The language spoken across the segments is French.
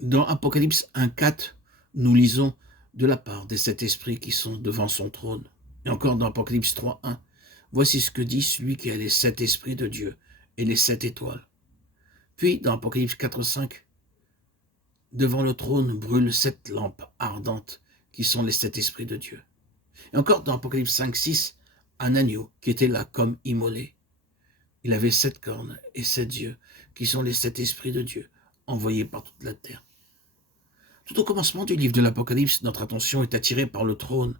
Dans Apocalypse 1,4, nous lisons de la part des 7 esprits qui sont devant son trône. Et encore dans Apocalypse 3,1, voici ce que dit celui qui a les 7 esprits de Dieu et les 7 étoiles. Puis dans Apocalypse 4,5, devant le trône brûlent 7 lampes ardentes qui sont les 7 esprits de Dieu. Et encore dans Apocalypse 5,6, un agneau qui était là comme immolé. Il avait 7 cornes et 7 yeux qui sont les 7 esprits de Dieu envoyés par toute la terre. Tout au commencement du livre de l'Apocalypse, notre attention est attirée par le trône.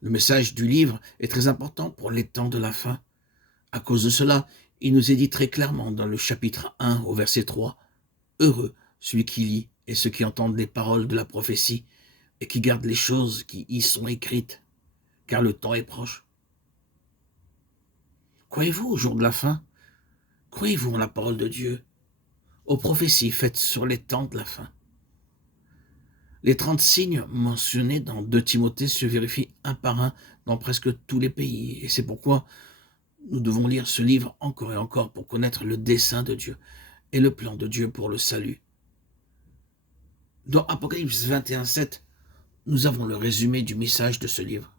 Le message du livre est très important pour les temps de la fin. À cause de cela, il nous est dit très clairement dans le chapitre 1 au verset 3, « Heureux celui qui lit et ceux qui entendent les paroles de la prophétie et qui gardent les choses qui y sont écrites, car le temps est proche. » Croyez-vous au jour de la fin? Croyez-vous en la parole de Dieu, aux prophéties faites sur les temps de la fin? Les 30 signes mentionnés dans 2 Timothée se vérifient un par un dans presque tous les pays. Et c'est pourquoi nous devons lire ce livre encore et encore pour connaître le dessein de Dieu et le plan de Dieu pour le salut. Dans Apocalypse 21,7, nous avons le résumé du message de ce livre.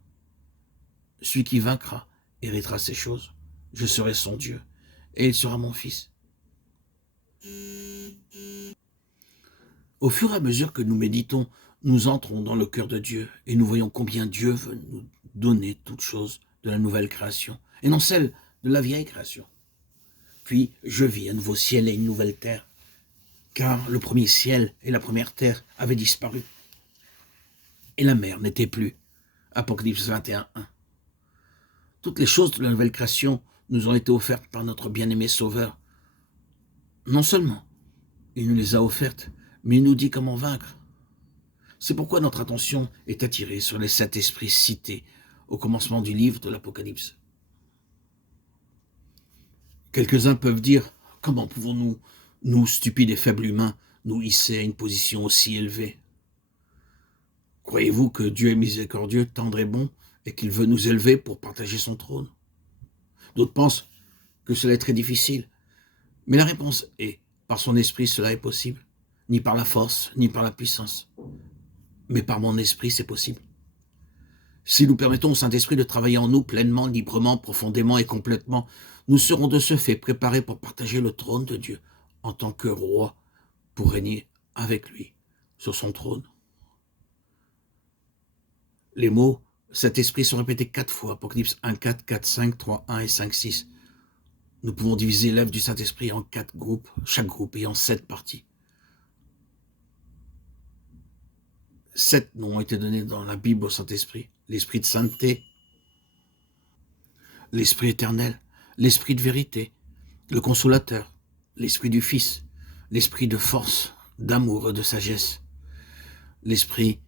Celui qui vaincra héritera ces choses. Je serai son Dieu et il sera mon fils. Au fur et à mesure que nous méditons, nous entrons dans le cœur de Dieu et nous voyons combien Dieu veut nous donner toutes choses de la nouvelle création et non celle de la vieille création. Puis je vis un nouveau ciel et une nouvelle terre, car le premier ciel et la première terre avaient disparu et la mer n'était plus. Apocalypse 21:1. Toutes les choses de la nouvelle création nous ont été offertes par notre bien-aimé Sauveur. Non seulement il nous les a offertes, mais il nous dit comment vaincre. C'est pourquoi notre attention est attirée sur les 7 esprits cités au commencement du livre de l'Apocalypse. Quelques-uns peuvent dire, comment pouvons-nous, nous stupides et faibles humains, nous hisser à une position aussi élevée? Croyez-vous que Dieu est miséricordieux, tendre et bon, et qu'il veut nous élever pour partager son trône? D'autres pensent que cela est très difficile, mais la réponse est, par son esprit cela est possible, ni par la force, ni par la puissance, mais par mon esprit c'est possible. Si nous permettons au Saint-Esprit de travailler en nous pleinement, librement, profondément et complètement, nous serons de ce fait préparés pour partager le trône de Dieu en tant que roi, pour régner avec lui sur son trône. Les mots « cet esprit » sont répétés 4 fois, Apocalypse 1,4, 4,5, 3,1 et 5,6. Nous pouvons diviser l'œuvre du Saint-Esprit en 4 groupes, chaque groupe ayant 7 parties. 7 noms ont été donnés dans la Bible au Saint-Esprit. L'Esprit de sainteté, l'Esprit éternel, l'Esprit de vérité, le Consolateur, l'Esprit du Fils, l'Esprit de force, d'amour et de sagesse, l'Esprit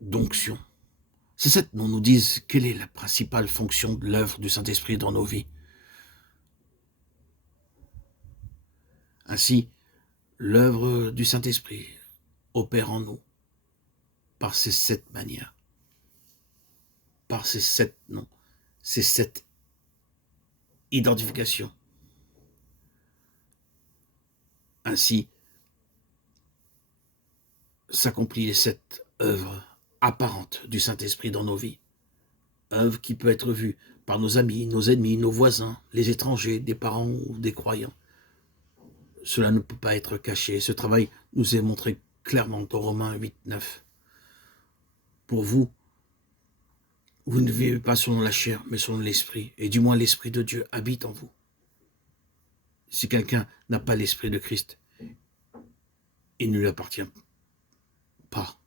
d'onction. Ces 7 noms nous disent quelle est la principale fonction de l'œuvre du Saint-Esprit dans nos vies. Ainsi, l'œuvre du Saint-Esprit opère en nous par ces 7 manières, par ces 7 noms, ces 7 identifications. Ainsi, s'accomplit les 7 œuvres apparentes du Saint-Esprit dans nos vies. Œuvre qui peut être vue par nos amis, nos ennemis, nos voisins, les étrangers, des parents ou des croyants. Cela ne peut pas être caché. Ce travail nous est montré clairement dans Romains 8,9. Pour vous, vous ne vivez pas selon la chair, mais selon l'Esprit, et du moins l'Esprit de Dieu habite en vous. Si quelqu'un n'a pas l'Esprit de Christ, il ne lui appartient pas.